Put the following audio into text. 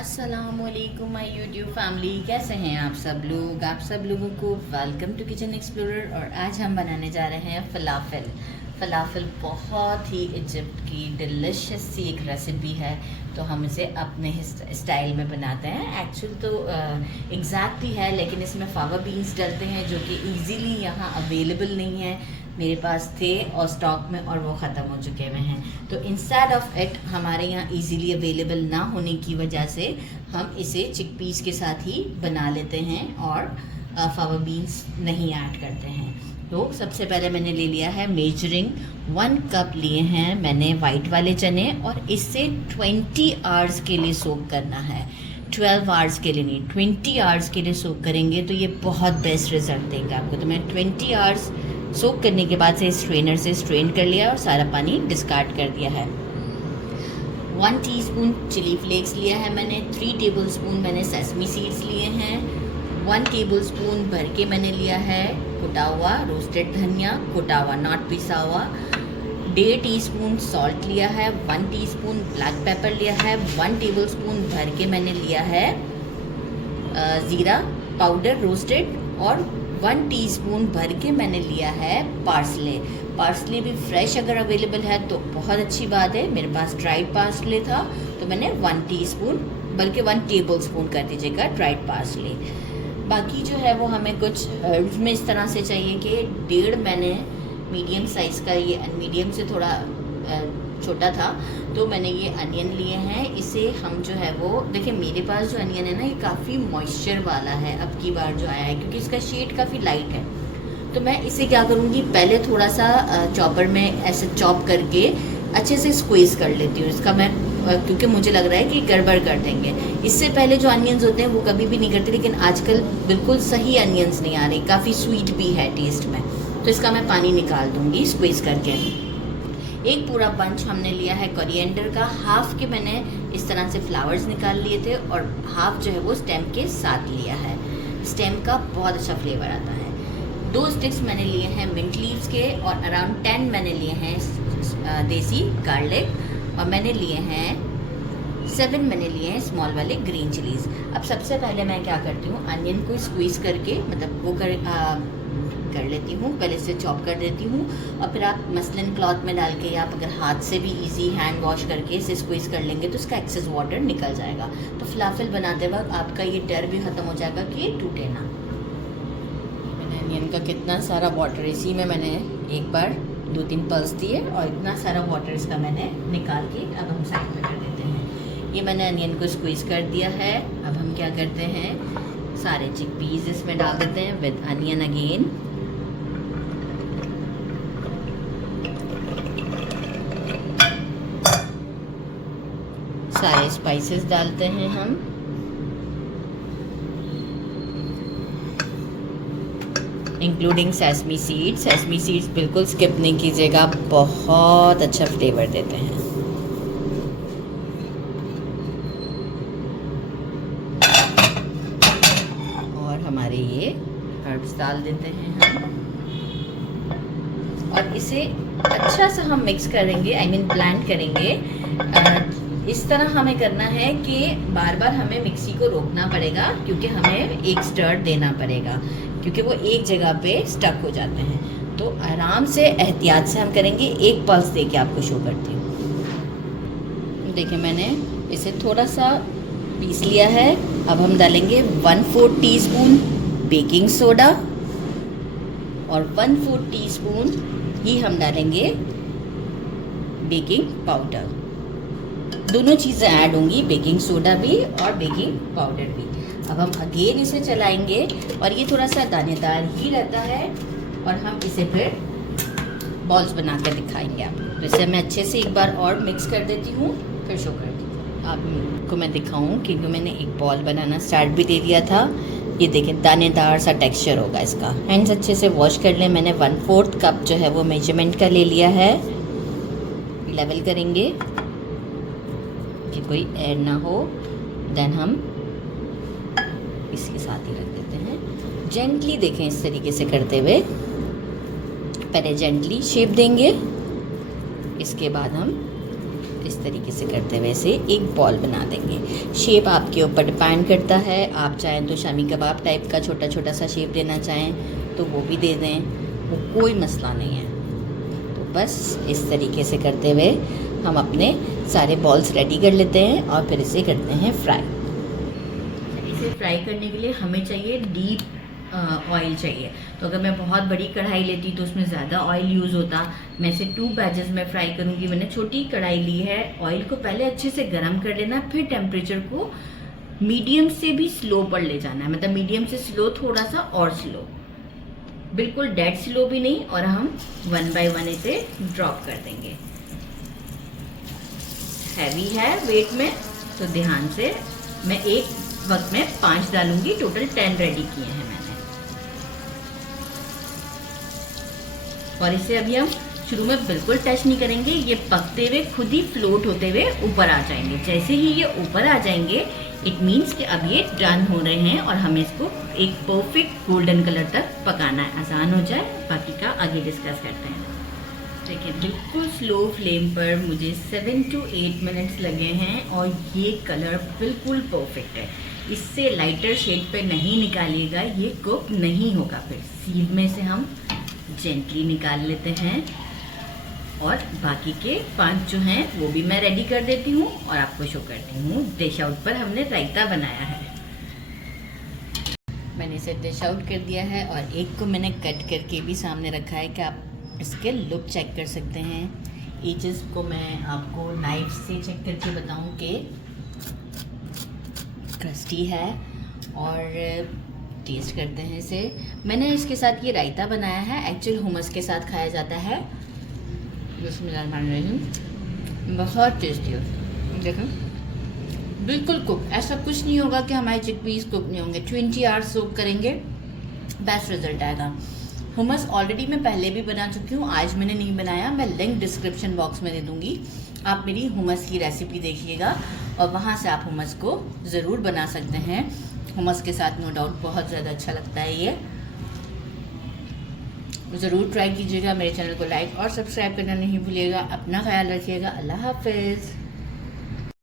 अस्सलामुअलैकुम my YouTube family, कैसे हैं आप सब लोग। आप सब लोगों को वेलकम टू किचन एक्सप्लोरर। और आज हम बनाने जा रहे हैं फ़लाफ़िल बहुत ही इजिप्ट की डिलिशियस सी एक रेसिपी है। तो हम इसे अपने स्टाइल में बनाते हैं। एक्चुअल तो एग्जैक्ट ही है, लेकिन इसमें फावा बीन्स डलते हैं जो कि इजीली यहाँ अवेलेबल नहीं है। मेरे पास थे और स्टॉक में, और वो ख़त्म हो चुके हुए हैं। तो इंस्टेड ऑफ इट हमारे यहाँ इजीली अवेलेबल ना होने की वजह से हम इसे चिकपीस के साथ ही बना लेते हैं और फावा बीन्स नहीं ऐड करते हैं। तो सबसे पहले मैंने ले लिया है मेजरिंग 1 कप लिए हैं मैंने वाइट वाले चने, और इससे 20 आवर्स के लिए सोक करना है। 12 आवर्स के लिए नहीं, 20 आवर्स के लिए सोक करेंगे तो ये बहुत बेस्ट रिजल्ट देंगे आपको। तो मैं 20 आवर्स सोक करने के बाद से स्ट्रेनर से स्ट्रेन कर लिया और सारा पानी डिस्कार्ड कर दिया है। 1 टीस्पून चिली फ्लेक्स लिया है मैंने। 3 टेबलस्पून मैंने सेसमी सीड्स लिए हैं। 1 टेबलस्पून भर के मैंने लिया है कुटा हुआ रोस्टेड धनिया, कुटा हुआ नॉट पिसा हुआ। 1.5 टीस्पून सॉल्ट लिया है। 1 टीस्पून ब्लैक पेपर लिया है। 1 टेबलस्पून भर के मैंने लिया है ज़ीरा पाउडर रोस्टेड, और 1 टीस्पून भर के मैंने लिया है पार्सले भी फ्रेश अगर अवेलेबल है तो बहुत अच्छी बात है। मेरे पास ड्राइड पार्सले था तो मैंने 1 टीस्पून, बल्कि 1 टेबलस्पून कर दीजिएगा ड्राइड पार्सले। बाकी जो है वो हमें कुछ हर्ब्स में इस तरह से चाहिए कि 1.5 मैंने मीडियम साइज़ का, ये मीडियम से थोड़ा छोटा था, तो मैंने ये अनियन लिए हैं। इसे हम जो है वो देखिए, मेरे पास जो अनियन है ना ये काफ़ी मॉइस्चर वाला है अब की बार जो आया है, क्योंकि इसका शेड काफ़ी लाइट है। तो मैं इसे क्या करूँगी, पहले थोड़ा सा चॉपर में ऐसे चॉप करके अच्छे से स्क्वीज़ कर लेती हूँ इसका मैं, क्योंकि मुझे लग रहा है कि गड़बड़ कर देंगे। इससे पहले जो अनियंस होते हैं वो कभी भी नहीं करते, लेकिन आजकल बिल्कुल सही अनियंस नहीं आ रही, काफ़ी स्वीट भी है टेस्ट में। तो इसका मैं पानी निकाल दूँगी स्क्वीज़ करके। एक पूरा बंच हमने लिया है कोरिएंडर का। हाफ के मैंने इस तरह से फ्लावर्स निकाल लिए थे, और हाफ जो है वो स्टेम के साथ लिया है। स्टेम का बहुत अच्छा फ्लेवर आता है। 2 स्टिक्स मैंने लिए हैं मिंट लीव्स के, और अराउंड 10 मैंने लिए हैं देसी गार्लिक, और मैंने लिए हैं 7 मैंने लिए हैं स्मॉल वाले ग्रीन चिलीज़। अब सबसे पहले मैं क्या करती हूँ, अनियन को स्क्वीज़ करके, मतलब वो कर लेती हूँ, पहले से चॉप कर देती हूँ, और फिर आप मसलिन क्लॉथ में डाल के, या आप अगर हाथ से भी इजी हैंड वॉश करके इसे स्क्वीज़ कर लेंगे तो इसका एक्सेस वाटर निकल जाएगा। तो फलाफिल बनाते वक्त आपका ये डर भी ख़त्म हो जाएगा कि ये टूटे ना। मैंने अनियन का कितना सारा वाटर इसी में मैंने एक बार 2-3 पल्स दिए, और इतना सारा वाटर इसका मैंने निकाल के अब हम साइड में कर देते हैं। ये मैंने अनियन को स्क्वीज़ कर दिया है। अब हम क्या करते हैं, सारे चिकपीस इसमें डाल देते हैं विद अनियन अगेन। सारे स्पाइसेस डालते हैं हम, including sesame seeds. Sesame seeds बिल्कुल स्किप नहीं कीजिएगा, बहुत अच्छा फ्लेवर देते हैं। और हमारे ये हर्ब्स डाल देते हैं हम, और इसे अच्छा सा हम मिक्स करेंगे, आई मीन ब्लेंड करेंगे। इस तरह हमें करना है कि बार बार हमें मिक्सी को रोकना पड़ेगा, क्योंकि हमें एक स्टर देना पड़ेगा, क्योंकि वो एक जगह पे स्टक हो जाते हैं। तो आराम से एहतियात से हम करेंगे। एक पल्स दे के आपको शो करती हूँ। देखिए, मैंने इसे थोड़ा सा पीस लिया है। अब हम डालेंगे 1/4 टीस्पून बेकिंग सोडा, और 1/4 टीस्पून ही हम डालेंगे बेकिंग पाउडर। दोनों चीज़ें ऐड होंगी, बेकिंग सोडा भी और बेकिंग पाउडर भी। अब हम अगेन इसे चलाएंगे, और ये थोड़ा सा दानेदार ही रहता है, और हम इसे फिर बॉल्स बना कर दिखाएंगे आपको। तो इसे मैं अच्छे से एक बार और मिक्स कर देती हूँ, फिर शो करती हूँ आपको। मैं दिखाऊँ, क्योंकि मैंने एक बॉल बनाना स्टार्ट भी दे दिया था। ये देखें, दानेदार सा टेक्सचर होगा इसका। हैंड्स अच्छे से वॉश कर लें। मैंने 1/4 कप जो है वो मेजरमेंट का ले लिया है। लेवल करेंगे कि कोई एयर ना हो, देन हम इसके साथ ही रख देते हैं। जेंटली देखें, इस तरीके से करते हुए पहले जेंटली शेप देंगे, इसके बाद हम इस तरीके से करते हुए इसे एक बॉल बना देंगे। शेप आपके ऊपर डिपेंड करता है, आप चाहें तो शामी कबाब टाइप का छोटा छोटा सा शेप देना चाहें तो वो भी दे दें, वो कोई मसला नहीं है। तो बस इस तरीके से करते हुए हम अपने सारे बॉल्स रेडी कर लेते हैं और फिर इसे करते हैं फ्राई। इसे फ्राई करने के लिए हमें चाहिए डीप ऑयल चाहिए। तो अगर मैं बहुत बड़ी कढ़ाई लेती तो उसमें ज़्यादा ऑयल यूज़ होता। मैं इसे 2 बैचेस में फ्राई करूँगी। मैंने छोटी कढ़ाई ली है। ऑयल को पहले अच्छे से गर्म कर लेना, फिर टेम्परेचर को मीडियम से भी स्लो पर ले जाना है, मतलब मीडियम से स्लो, थोड़ा सा और स्लो, बिल्कुल डेड स्लो भी नहीं। और हम 1 बाय 1 इसे ड्रॉप कर देंगे। हैवी है वेट में तो ध्यान से, मैं एक वक्त में 5 डालूंगी, टोटल 10 रेडी किए हैं मैंने। और इसे अभी हम शुरू में बिल्कुल टच नहीं करेंगे, ये पकते हुए खुद ही फ्लोट होते हुए ऊपर आ जाएंगे। जैसे ही ये ऊपर आ जाएंगे इट मीन्स कि अब ये डन हो रहे हैं और हमें इसको एक परफेक्ट गोल्डन कलर तक पकाना है। आसान हो जाए, बाकी का आगे डिस्कस करते हैं। देखिए बिल्कुल स्लो फ्लेम पर मुझे 7 to 8 मिनट्स लगे हैं और ये कलर बिल्कुल परफेक्ट है। इससे लाइटर शेड पे नहीं निकालिएगा, ये कुक नहीं होगा। फिर सीध में से हम जेंटली निकाल लेते हैं और बाकी के 5 जो हैं वो भी मैं रेडी कर देती हूँ और आपको शो करती हूँ। डिश आउट पर हमने रायता बनाया है। मैंने इसे डिश आउट कर दिया है और एक को मैंने कट करके भी सामने रखा है कि आप इसके लुक चेक कर सकते हैं। एजेस को मैं आपको नाइफ से चेक करके बताऊं कि क्रस्टी है। और टेस्ट करते हैं इसे। मैंने इसके साथ ये रायता बनाया है, एक्चुअल हुमस के साथ खाया जाता है। बिस्मिल्लाहिर्रहमानिर्रहीम, बहुत टेस्टी हो। देखो बिल्कुल कुक, ऐसा कुछ नहीं होगा कि हमारे चिकपीस कुक नहीं होंगे। 20 आवर्स सोक करेंगे, बेस्ट रिजल्ट आएगा। हुमस ऑलरेडी मैं पहले भी बना चुकी हूँ, आज मैंने नहीं बनाया। मैं लिंक डिस्क्रिप्शन बॉक्स में दे दूँगी, आप मेरी हुमस की रेसिपी देखिएगा और वहाँ से आप हुमस को ज़रूर बना सकते हैं। हुमस के साथ नो डाउट बहुत ज़्यादा अच्छा लगता है ये। ज़रूर ट्राई कीजिएगा। मेरे चैनल को लाइक और सब्सक्राइब करना नहीं भूलिएगा। अपना ख्याल रखिएगा। अल्लाह हाफिज़।